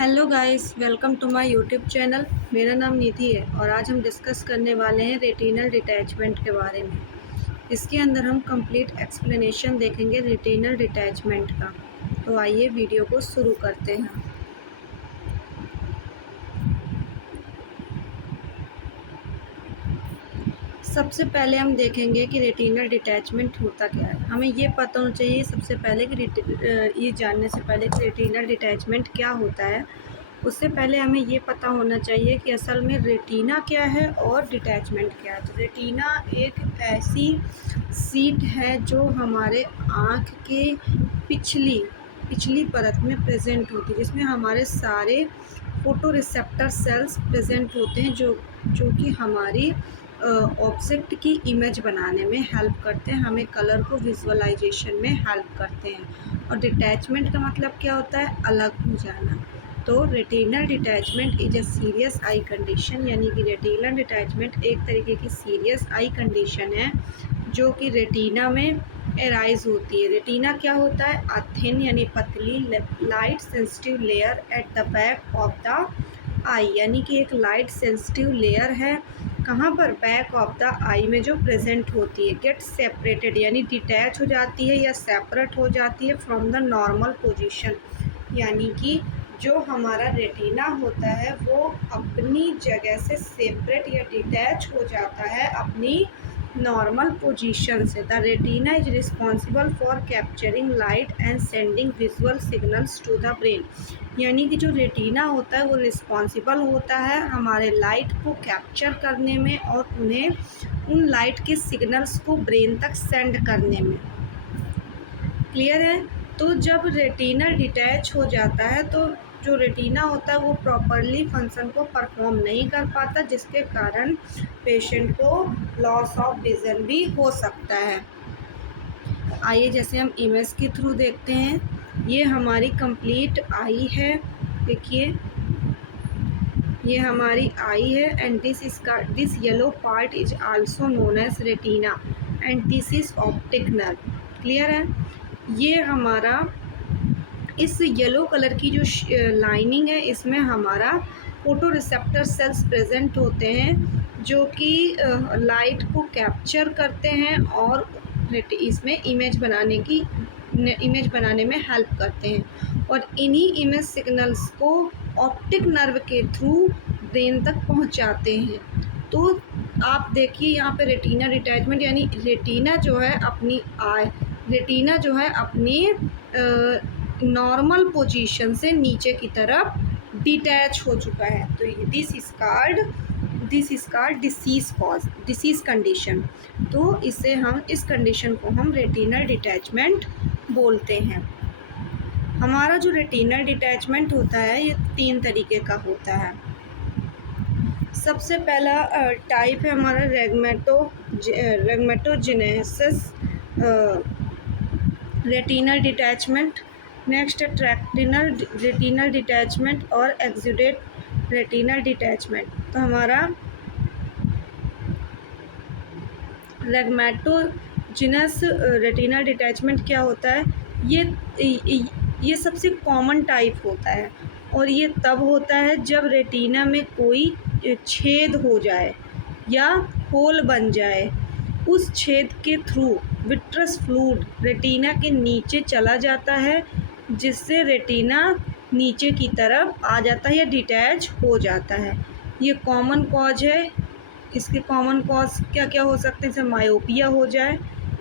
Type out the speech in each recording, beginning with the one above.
Hello guys, welcome to my YouTube channel. मेरा नाम निधि है और आज हम डिस्कस करने वाले हैं रेटिनल डिटैचमेंट के बारे में। इसके अंदर हम कंप्लीट एक्सप्लेनेशन देखेंगे रेटिनल डिटैचमेंट का। तो आइए वीडियो को शुरू करते हैं। सबसे पहले हम देखेंगे कि रेटिनल डिटैचमेंट होता क्या है। हमें ये पता होना चाहिए सबसे पहले कि ये जानने से पहले कि रेटिनल डिटैचमेंट क्या होता है। उससे पहले हमें ये पता होना चाहिए कि असल में रेटिना क्या है और डिटैचमेंट क्या है। तो रेटिना एक ऐसी सीट है जो हमारे आँख के पिछली परत में प्रेजेंट होती है, जिसमें हमारे सारे फोटो रिसेप्टर सेल्स प्रेजेंट होते हैं जो कि हमारी ऑब्जेक्ट की इमेज बनाने में हेल्प करते हैं, हमें कलर को विजुअलाइजेशन में हेल्प करते हैं। और डिटैचमेंट का मतलब क्या होता है? अलग हो जाना। तो retinal detachment is a serious I condition, यानी कि रेटिनल डिटैचमेंट एक तरीके की सीरियस आई कंडीशन है जो कि रेटिना में एराइज होती है। रेटिना क्या होता है? अ थिन यानी पतली light sensitive layer at the back of the eye, यानी कि एक लाइट सेंसिटिव लेयर है कहाँ पर? बैक ऑफ द आई में जो प्रेजेंट होती है। गेट सेपरेटेड यानी डिटैच हो जाती है या सेपरेट हो जाती है फ्रॉम द नॉर्मल पोजीशन, यानी कि जो हमारा रेटिना होता है वो अपनी जगह से सेपरेट या डिटैच हो जाता है अपनी नॉर्मल पोजीशन से। The retina is responsible for capturing light and sending visual signals to the brain, यानी कि जो रेटिना होता है वो रिस्पॉन्सिबल होता है हमारे लाइट को कैप्चर करने में और उन्हें उन लाइट के सिग्नल्स को ब्रेन तक सेंड करने में। क्लियर है? तो जब रेटिना डिटैच हो जाता है तो जो रेटिना होता है वो प्रॉपरली फंक्शन को परफॉर्म नहीं कर पाता, जिसके कारण पेशेंट को लॉस ऑफ विज़न भी हो सकता है। आइए जैसे हम इमेज के थ्रू देखते हैं, ये हमारी कंप्लीट आई है। देखिए ये हमारी आई है and this yellow part is also known as retina and this is optic nerve. Clear है? ये हमारा इस येलो कलर की जो लाइनिंग है इसमें हमारा फोटो रिसेप्टर सेल्स प्रेजेंट होते हैं जो कि लाइट को कैप्चर करते हैं और इसमें इमेज बनाने में हेल्प करते हैं। और इन्हीं इमेज सिग्नल्स को ऑप्टिक नर्व के थ्रू ब्रेन तक पहुंचाते हैं। तो आप देखिए यहाँ पे रेटिना डिटैचमेंट यानी रेटिना जो है अपनी नॉर्मल पोजीशन से नीचे की तरफ डिटैच हो चुका है। तो this is called disease condition. तो इस कंडीशन को हम रेटिनल डिटैचमेंट बोलते हैं। हमारा जो रेटिनल डिटैचमेंट होता है ये 3 तरीके का होता है। सबसे पहला टाइप है हमारा रेगमेटोजेनेसिस रेटिनल डिटैचमेंट। नेक्स्ट है रेटिनल डिटैचमेंट और एक्सुडेट रेटिनल डिटैचमेंट। तो हमारा रेगमेटोजेनस रेटिनल डिटैचमेंट क्या होता है? ये सबसे कॉमन टाइप होता है और ये तब होता है जब रेटिना में कोई छेद हो जाए या होल बन जाए। उस छेद के थ्रू विट्रस फ्लूइड रेटिना के नीचे चला जाता है, जिससे रेटिना नीचे की तरफ आ जाता है या डिटैच हो जाता है। ये कॉमन कॉज है। इसके कॉमन कॉज क्या क्या हो सकते हैं? जैसे मायोपिया हो जाए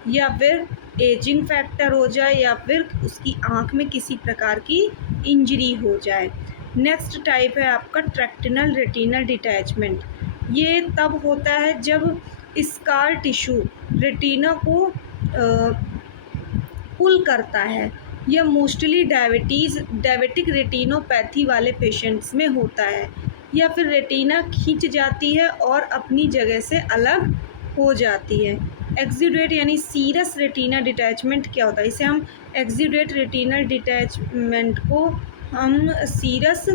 या फिर एजिंग फैक्टर हो जाए या फिर उसकी आँख में किसी प्रकार की इंजरी हो जाए। नेक्स्ट टाइप है आपका ट्रैक्टिनल रेटिनल डिटैचमेंट। ये तब होता है जब स्कार टिश्यू रेटिना को पुल करता है। यह मोस्टली डायबिटिक रेटिनोपैथी वाले पेशेंट्स में होता है, या फिर रेटिना खींच जाती है और अपनी जगह से अलग हो जाती है। एक्सुडेट यानी सीरस रेटिना डिटैचमेंट क्या होता है? इसे हम एक्सुडेट रेटिनल डिटैचमेंट को हम सीरस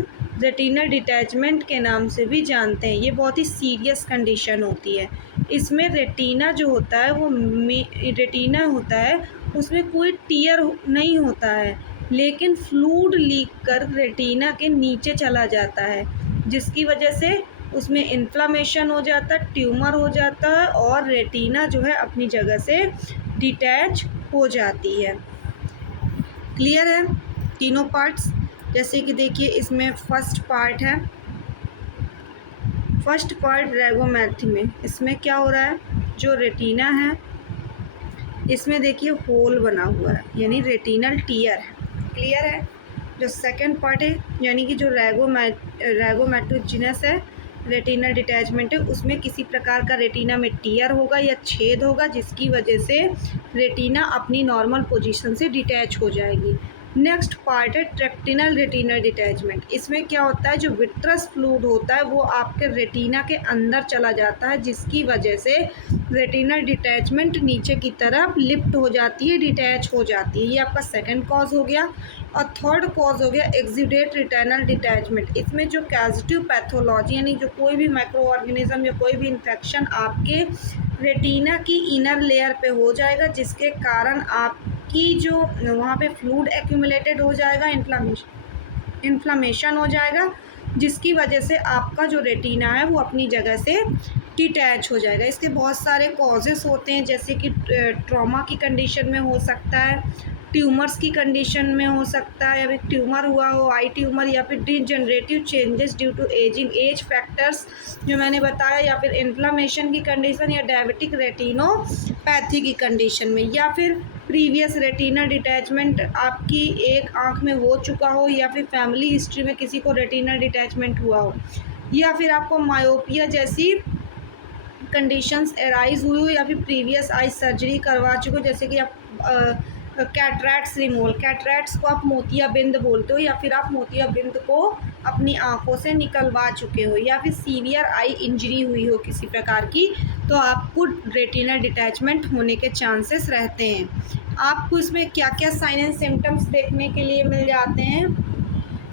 रेटिनल डिटैचमेंट के नाम से भी जानते हैं। ये बहुत ही सीरियस कंडीशन होती है। इसमें रेटिना जो होता है वो रेटिना होता है उसमें कोई टीयर नहीं होता है, लेकिन फ्लूइड लीक कर रेटिना के नीचे चला जाता है, जिसकी वजह से उसमें इन्फ्लामेशन हो जाता है, ट्यूमर हो जाता है और रेटिना जो है अपनी जगह से डिटैच हो जाती है। क्लियर है तीनों पार्ट्स? जैसे कि देखिए इसमें फर्स्ट पार्ट है, फर्स्ट पार्ट रेगोमैथी में इसमें क्या हो रहा है, जो रेटिना है इसमें देखिए होल बना हुआ है यानी रेटिनल टीयर है। क्लियर है? जो सेकंड पार्ट है यानी कि जो रेगोमेटोजिनस है, रेटिनल डिटैचमेंट है, उसमें किसी प्रकार का रेटिना में टीयर होगा या छेद होगा, जिसकी वजह से रेटिना अपनी नॉर्मल पोजीशन से डिटैच हो जाएगी। नेक्स्ट पार्ट है ट्रेक्टिनल रेटिनल डिटैचमेंट। इसमें क्या होता है, जो विट्रस फ्लूइड होता है वो आपके रेटिना के अंदर चला जाता है, जिसकी वजह से रेटिनल डिटैचमेंट नीचे की तरफ लिफ्ट हो जाती है, डिटैच हो जाती है। ये आपका सेकंड कॉज हो गया। और थर्ड कॉज हो गया एक्जिडेट रेटिनल डिटैचमेंट। इसमें जो कैजिटिव पैथोलॉजी यानी जो कोई भी माइक्रो ऑर्गेनिज्म या कोई भी इन्फेक्शन आपके रेटिना की इनर लेयर पे हो जाएगा, जिसके कारण आपकी जो वहाँ पे फ्लूइड एक्यूमुलेटेड हो जाएगा, इन्फ्लामेशन हो जाएगा, जिसकी वजह से आपका जो रेटिना है वो अपनी जगह से डिटैच हो जाएगा। इसके बहुत सारे कॉजेस होते हैं, जैसे कि ट्रॉमा की कंडीशन में हो सकता है, ट्यूमर्स की कंडीशन में हो सकता है, या फिर ट्यूमर हुआ हो, आई ट्यूमर, या फिर degenerative changes due to ageing, age factors जो मैंने बताया, या फिर इन्फ्लामेशन की कंडीशन, या डायबिटिक रेटिनोपैथी की कंडीशन में, या फिर प्रीवियस रेटिनल डिटैचमेंट आपकी एक आंख में हो चुका हो, या फिर फैमिली हिस्ट्री में किसी को रेटिनल डिटैचमेंट हुआ हो, या फिर आपको मायोपिया जैसी कंडीशंस एराइज हुई हो, या फिर प्रीवियस आई सर्जरी करवा चुके हो, जैसे कि आप कैटरैक्ट्स रिमूवल, कैटरैक्ट्स को आप मोतियाबिंद बोलते हो, या फिर आप मोतियाबिंद को अपनी आंखों से निकलवा चुके हो, या फिर सीवियर आई इंजरी हुई हो किसी प्रकार की, तो आपको रेटिनल डिटैचमेंट होने के चांसेस रहते हैं। आपको इसमें क्या क्या साइन एंड सिम्टम्स देखने के लिए मिल जाते हैं,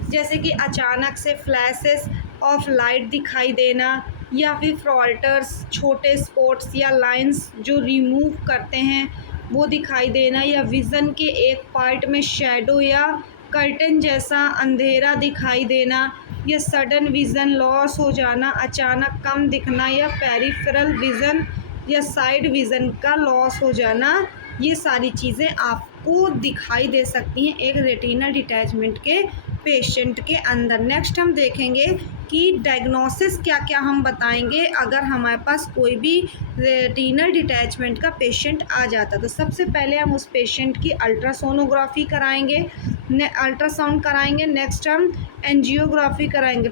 जैसे कि अचानक से फ्लैशेस ऑफ लाइट दिखाई देना, या फिर फ्रॉल्टर्स, छोटे स्पॉट्स या लाइंस जो रिमूव करते हैं वो दिखाई देना, या विज़न के एक पार्ट में शैडो या कर्टन जैसा अंधेरा दिखाई देना, या सडन विज़न लॉस हो जाना, अचानक कम दिखना, या पेरिफेरल विज़न या साइड विज़न का लॉस हो जाना, ये सारी चीज़ें आपको दिखाई दे सकती हैं एक रेटिनल डिटैचमेंट के पेशेंट के अंदर। नेक्स्ट हम देखेंगे कि डायग्नोसिस क्या क्या हम बताएंगे अगर हमारे पास कोई भी रेटिनल डिटैचमेंट का पेशेंट आ जाता। तो सबसे पहले हम उस पेशेंट की अल्ट्रासोनोग्राफी कराएंगे, अल्ट्रासाउंड कराएंगे। नेक्स्ट हम एंजियोग्राफी कराएंगे,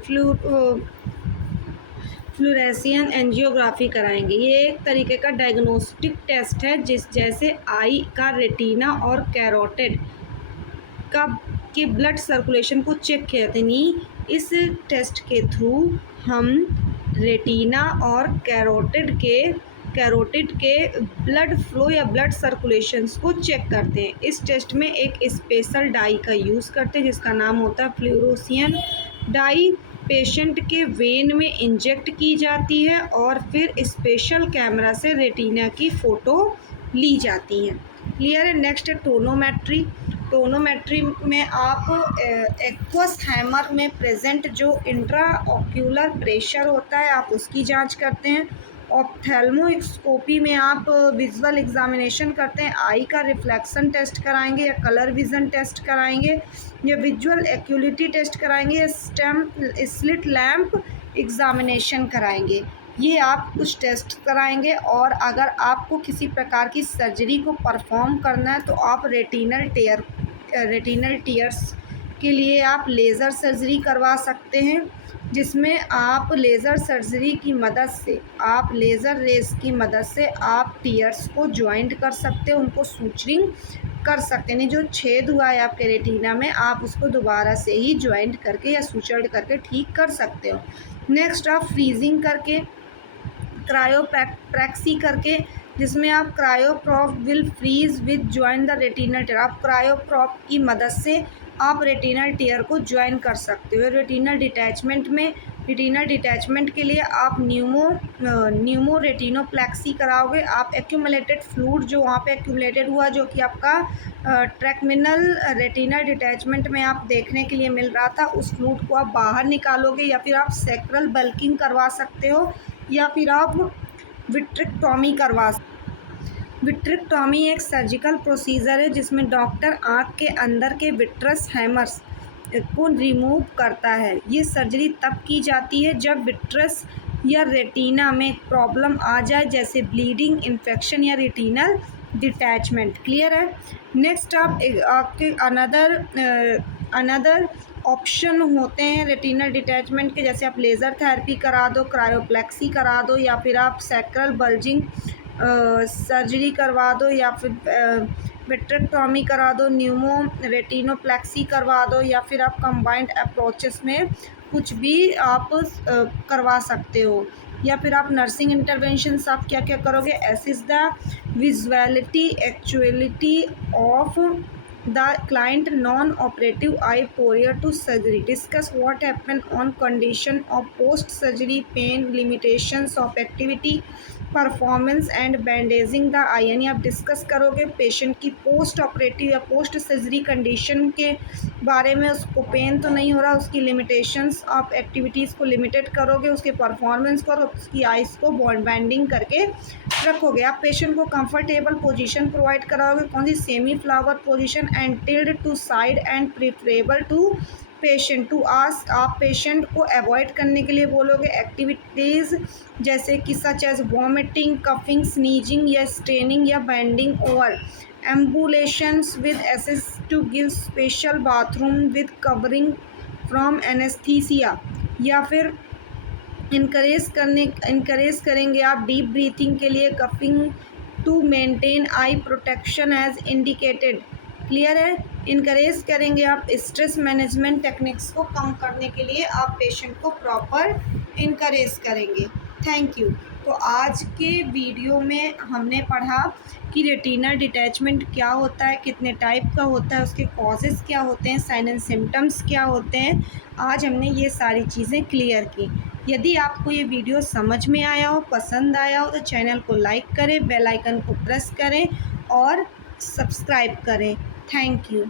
फ्लूरेसियन एंजियोग्राफी कराएंगे। ये एक तरीके का डायग्नोस्टिक टेस्ट है, जैसे आई का रेटिना और कैरोटिड का के ब्लड सर्कुलेशन को चेक करते हैं। इस टेस्ट के थ्रू हम रेटिना और कैरोटिड के ब्लड फ्लो या ब्लड सर्कुलेशंस को चेक करते हैं। इस टेस्ट में एक स्पेशल डाई का यूज़ करते हैं जिसका नाम होता है फ्लोरोसियन डाई। पेशेंट के वेन में इंजेक्ट की जाती है और फिर स्पेशल कैमरा से रेटिना की फ़ोटो ली जाती है। क्लियर है? नेक्स्ट है टोनोमेट्री। टोनोमेट्री में आप एक्वस हैमर में प्रेजेंट जो इंट्रा ऑक्यूलर प्रेशर होता है आप उसकी जांच करते हैं। ऑप्थेल्मोस्कोपी में आप विजुअल एग्जामिनेशन करते हैं, आई का रिफ्लेक्शन टेस्ट कराएंगे या कलर विज़न टेस्ट कराएंगे या विजुअल एक्यूलिटी टेस्ट कराएंगे या स्लिट लैम्प एग्जामिनेशन कराएंगे। ये आप कुछ टेस्ट कराएंगे। और अगर आपको किसी प्रकार की सर्जरी को परफॉर्म करना है तो आप रेटिनल टीयर्स के लिए आप लेज़र सर्जरी करवा सकते हैं, जिसमें आप लेज़र सर्जरी की मदद से आप लेज़र रेस की मदद से आप टीयर्स को जॉइंट कर सकते हैं, उनको सूचरिंग कर सकते हैं। जो छेद हुआ है आपके रेटिना में आप उसको दोबारा से ही जॉइंट करके या सूचर्ड करके ठीक कर सकते हो। नेक्स्ट आप फ्रीजिंग करके, क्रायोप्रैक्सी करके, जिसमें आप cryoprobe will freeze with join the retinal tear. आप क्रायोप्रॉप की मदद से आप रेटिनल टीयर को ज्वाइन कर सकते हो। रेटिनल डिटैचमेंट में रेटिनल डिटैचमेंट के लिए आप न्यूमो रेटिनोप्लेक्सी कराओगे। आप एक्यूमुलेटेड फ्लूइड जो वहाँ पे एक्यूमुलेटेड हुआ, जो कि आपका ट्रैक्मिनल रेटिनल डिटैचमेंट में आप देखने के लिए मिल रहा था, उस फ्लूइड को आप बाहर निकालोगे, या फिर आप सैक्रल बल्किंग करवा सकते हो, या फिर आप विट्रेक्टॉमी करवा। विट्रेक्टॉमी एक सर्जिकल प्रोसीजर है जिसमें डॉक्टर आँख के अंदर के विट्रस हैमर्स को रिमूव करता है। ये सर्जरी तब की जाती है जब विट्रस या रेटिना में प्रॉब्लम आ जाए, जैसे ब्लीडिंग, इन्फेक्शन या रेटिनल डिटैचमेंट। क्लियर है। नेक्स्ट आपके अनदर ऑप्शन होते हैं रेटिनल डिटैचमेंट के, जैसे आप लेज़र थेरेपी करा दो, क्रायोप्लेक्सी करा दो, या फिर आप सैक्रल बल्जिंग सर्जरी करवा दो, या फिर विट्रेक्टॉमी करा दो, न्यूमो रेटिनोप्लेक्सी करवा दो, या फिर आप कंबाइंड अप्रोचेस में कुछ भी आप करवा सकते हो। या फिर आप नर्सिंग इंटरवेंशंस आप क्या क्या करोगे? Assist the visuality actuality of the client non-operative eye prior to surgery. Discuss what happen on condition of post-surgery pain, limitations of activity, performance and bandaging the eye, यानी आप डिस्कस करोगे patient की post operative या post surgery condition के बारे में। उसको pen तो नहीं हो रहा, उसकी लिमिटेशंस ऑफ एक्टिविटीज़ को लिमिटेड करोगे, उसके परफॉर्मेंस को और उसकी आइज़ को बैंडिंग करके रखोगे। आप पेशेंट को कंफर्टेबल पोजीशन प्रोवाइड कराओगे। कौन सी? Semi Fowler position and tilted to side and preferable to patient to ask. आप पेशेंट को अवॉइड करने के लिए बोलोगे एक्टिविटीज़ जैसे कि such as vomiting, coughing, sneezing या स्ट्रेनिंग या bending over ambulations with assist to give special bathroom with covering from anesthesia. या फिर इनकरेज करेंगे आप डीप ब्रीथिंग के लिए, coughing to maintain eye protection as indicated. Clear है। इनकरेज करेंगे आप स्ट्रेस मैनेजमेंट टेक्निक्स को कम करने के लिए, आप पेशेंट को प्रॉपर इनकरेज करेंगे। Thank you. तो आज के वीडियो में हमने पढ़ा कि रेटिनल डिटैचमेंट क्या होता है, कितने टाइप का होता है, उसके कॉजेज़ क्या होते हैं, साइन एंड सिम्टम्स क्या होते हैं। आज हमने ये सारी चीज़ें क्लियर की। यदि आपको ये वीडियो समझ में आया हो, पसंद आया हो, तो चैनल को लाइक करें, बेल आइकन को प्रेस करें और सब्सक्राइब करें। Thank you.